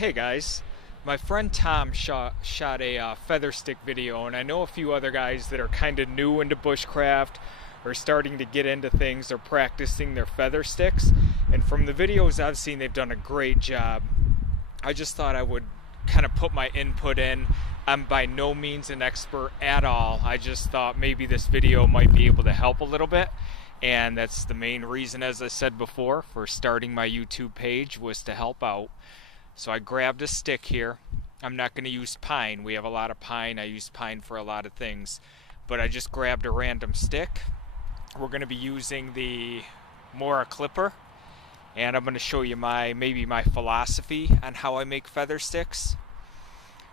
Hey guys, my friend Tom shot a feather stick video, and I know a few other guys that are kind of new into bushcraft or starting to get into things or practicing their feather sticks. And from the videos I've seen, they've done a great job. I just thought I would kind of put my input in. I'm by no means an expert at all. I just thought maybe this video might be able to help a little bit. And that's the main reason, as I said before, for starting my YouTube page, was to help out. So I grabbed a stick here. I'm not going to use pine. We have a lot of pine. I use pine for a lot of things. But I just grabbed a random stick. We're going to be using the Mora clipper. And I'm going to show you maybe my philosophy on how I make feather sticks.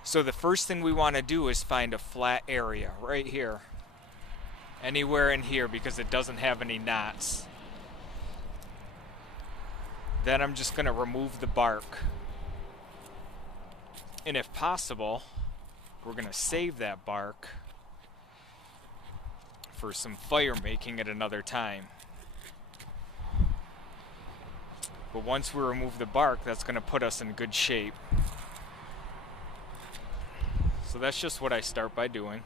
So the first thing we want to do is find a flat area right here. Anywhere in here, because it doesn't have any knots. Then I'm just going to remove the bark. And if possible, we're going to save that bark for some fire making at another time. But once we remove the bark, that's going to put us in good shape. So that's just what I start by doing.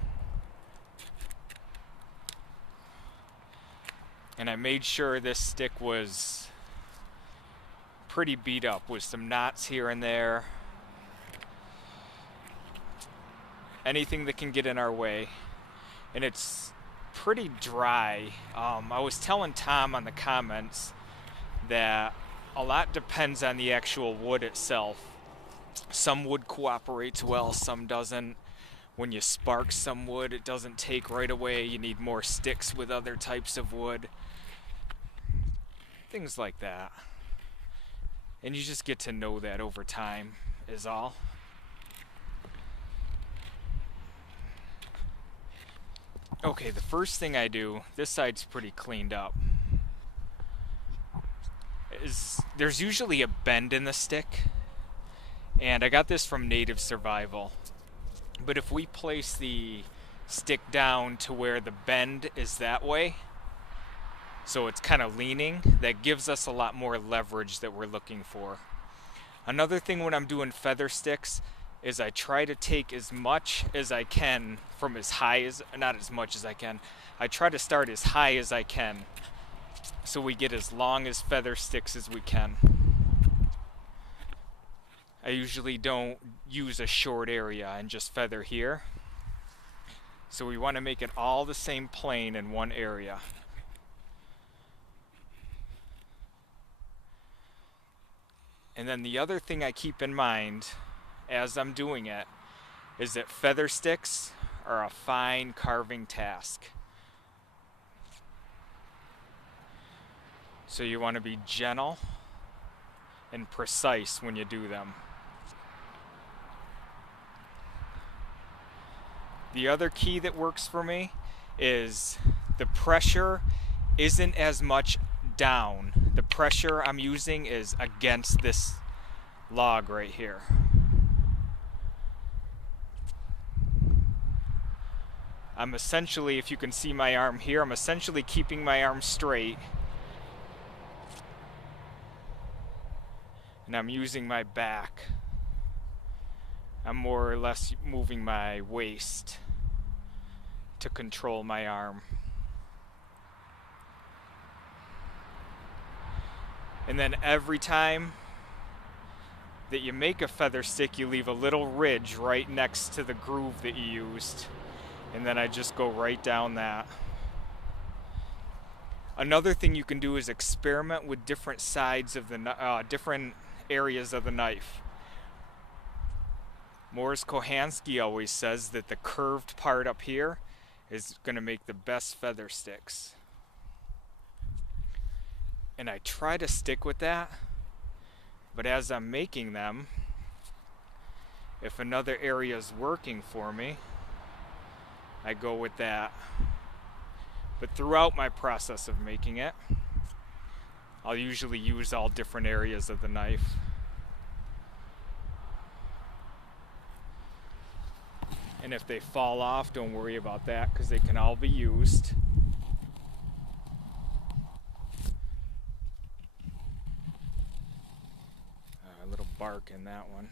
And I made sure this stick was pretty beat up with some knots here and there. Anything that can get in our way. And it's pretty dry. I was telling Tom on the comments that a lot depends on the actual wood itself. Some wood cooperates well, some doesn't. When you spark some wood, it doesn't take right away. You need more sticks with other types of wood. Things like that. And you just get to know that over time, is all. Okay, the first thing I do, this side's pretty cleaned up, is there's usually a bend in the stick. And I got this from Native Survival. But if we place the stick down to where the bend is that way, so it's kind of leaning, that gives us a lot more leverage that we're looking for. Another thing when I'm doing feather sticks is I try to take as much as I can from as high as, not as much as I can, I try to start as high as I can so we get as long as feather sticks as we can. I usually don't use a short area and just feather here. So we want to make it all the same plane in one area. And then the other thing I keep in mind as I'm doing it is that feather sticks are a fine carving task. So you want to be gentle and precise when you do them. The other key that works for me is the pressure isn't as much down. The pressure I'm using is against this log right here. I'm essentially, if you can see my arm here, I'm essentially keeping my arm straight. And I'm using my back. I'm more or less moving my waist to control my arm. And then every time that you make a feather stick, you leave a little ridge right next to the groove that you used. And then I just go right down that. Another thing you can do is experiment with different sides of the different areas of the knife. Morris Kohansky always says that the curved part up here is going to make the best feather sticks. And I try to stick with that, but as I'm making them, if another area is working for me, I go with that. But throughout my process of making it, I'll usually use all different areas of the knife. And if they fall off, don't worry about that, because they can all be used. A little bark in that one.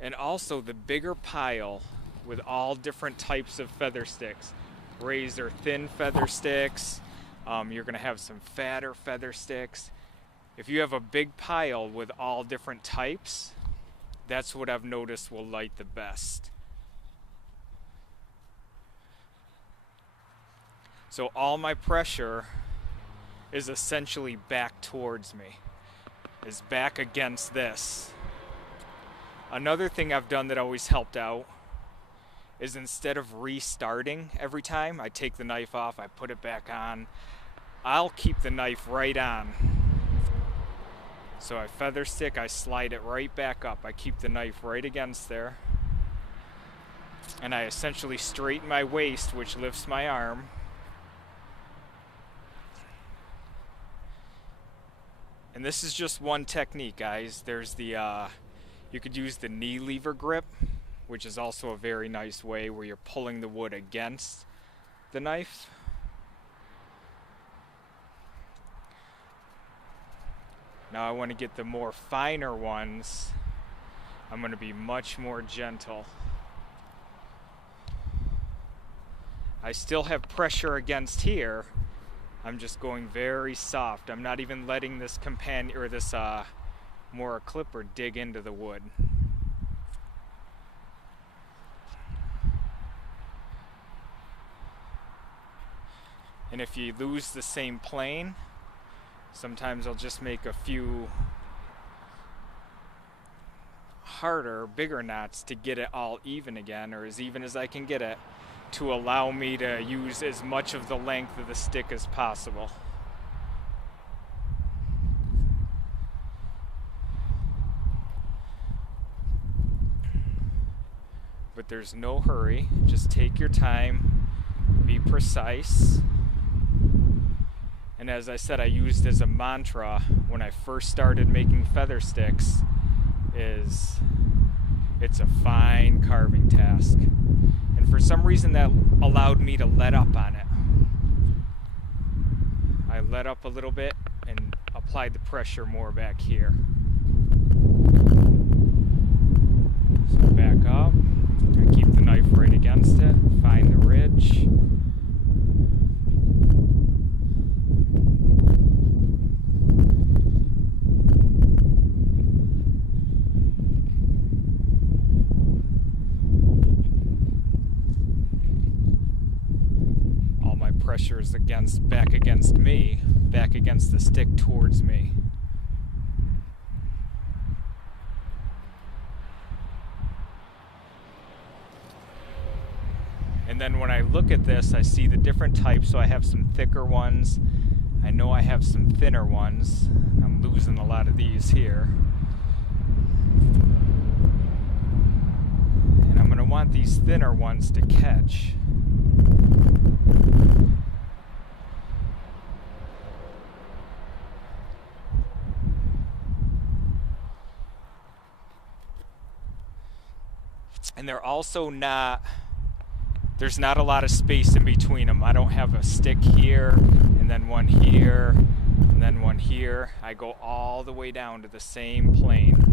And also the bigger pile with all different types of feather sticks. Razor thin feather sticks. You're going to have some fatter feather sticks. If you have a big pile with all different types, that's what I've noticed will light the best. So all my pressure is essentially back towards me, is back against this. Another thing I've done that always helped out is instead of restarting every time, I take the knife off, I put it back on, I'll keep the knife right on. So I feather stick, I slide it right back up, I keep the knife right against there, and I essentially straighten my waist, which lifts my arm. And this is just one technique, guys. There's the, you could use the knee lever grip, which is also a very nice way where you're pulling the wood against the knife. Now I want to get the more finer ones. I'm going to be much more gentle. I still have pressure against here. I'm just going very soft. I'm not even letting this companion or this more clipper dig into the wood. And if you lose the same plane, sometimes I'll just make a few harder, bigger knots to get it all even again, or as even as I can get it, to allow me to use as much of the length of the stick as possible. But there's no hurry, just take your time, be precise. And as I said, I used as a mantra when I first started making feather sticks is it's a fine carving task. And for some reason that allowed me to let up on it. I let up a little bit and applied the pressure more back here. So back up, I keep the knife right against it, find the ridge. Pressure is back against me, back against the stick towards me. And then when I look at this, I see the different types. So I have some thicker ones. I know I have some thinner ones. I'm losing a lot of these here. And I'm going to want these thinner ones to catch. And they're also not, there's not a lot of space in between them. I don't have a stick here, and then one here, and then one here. I go all the way down to the same plane.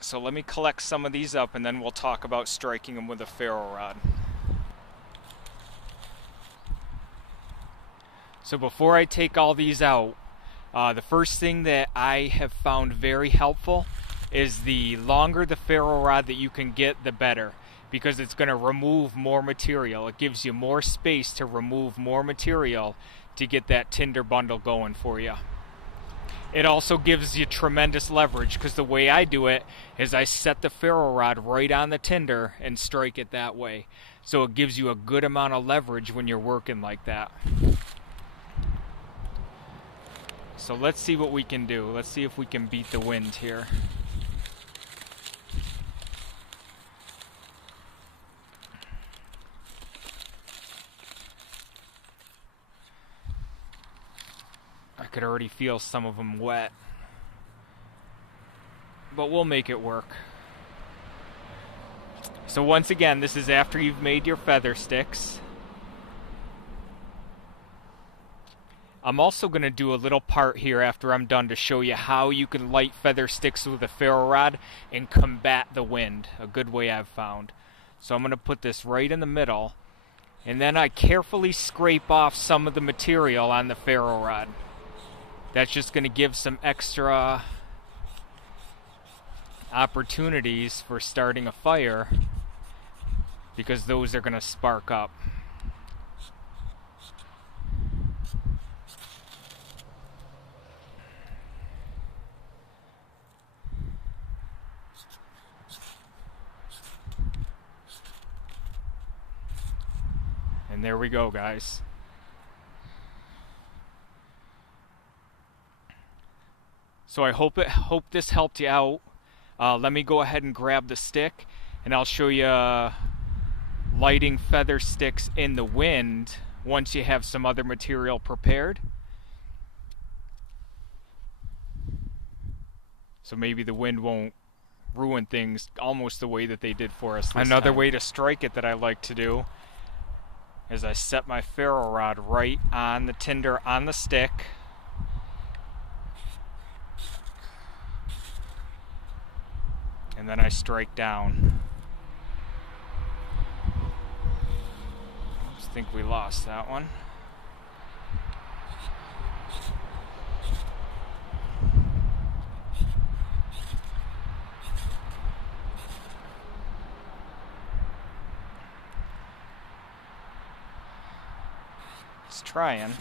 So let me collect some of these up and then we'll talk about striking them with a ferro rod. So before I take all these out, the first thing that I have found very helpful is the longer the ferro rod that you can get, the better, because it's going to remove more material. It gives you more space to remove more material to get that tinder bundle going for you. It also gives you tremendous leverage, because the way I do it is I set the ferro rod right on the tinder and strike it that way. So it gives you a good amount of leverage when you're working like that. So let's see what we can do. Let's see if we can beat the wind here. could already feel some of them wet. But we'll make it work. So once again, this is after you've made your feather sticks. I'm also going to do a little part here after I'm done to show you how you can light feather sticks with a ferro rod and combat the wind. A good way I've found. So I'm going to put this right in the middle, and then I carefully scrape off some of the material on the ferro rod. That's just going to give some extra opportunities for starting a fire, because those are going to spark up. And there we go, guys. So I hope this helped you out. Let me go ahead and grab the stick, and I'll show you lighting feather sticks in the wind once you have some other material prepared. So maybe the wind won't ruin things almost the way that they did for us this Another time. Way to strike it that I like to do is I set my ferro rod right on the tinder on the stick. And then I strike down. I think we lost that one. It's trying.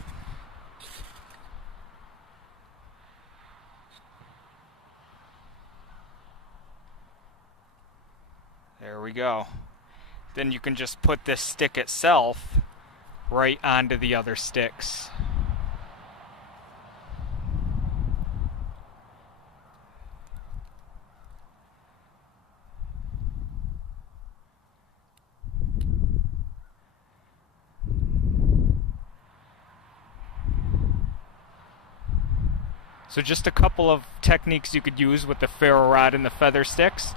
There we go. Then you can just put this stick itself right onto the other sticks. So just a couple of techniques you could use with the ferro rod and the feather sticks.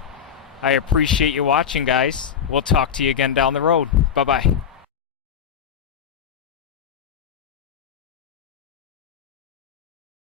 I appreciate you watching, guys. We'll talk to you again down the road. Bye-bye.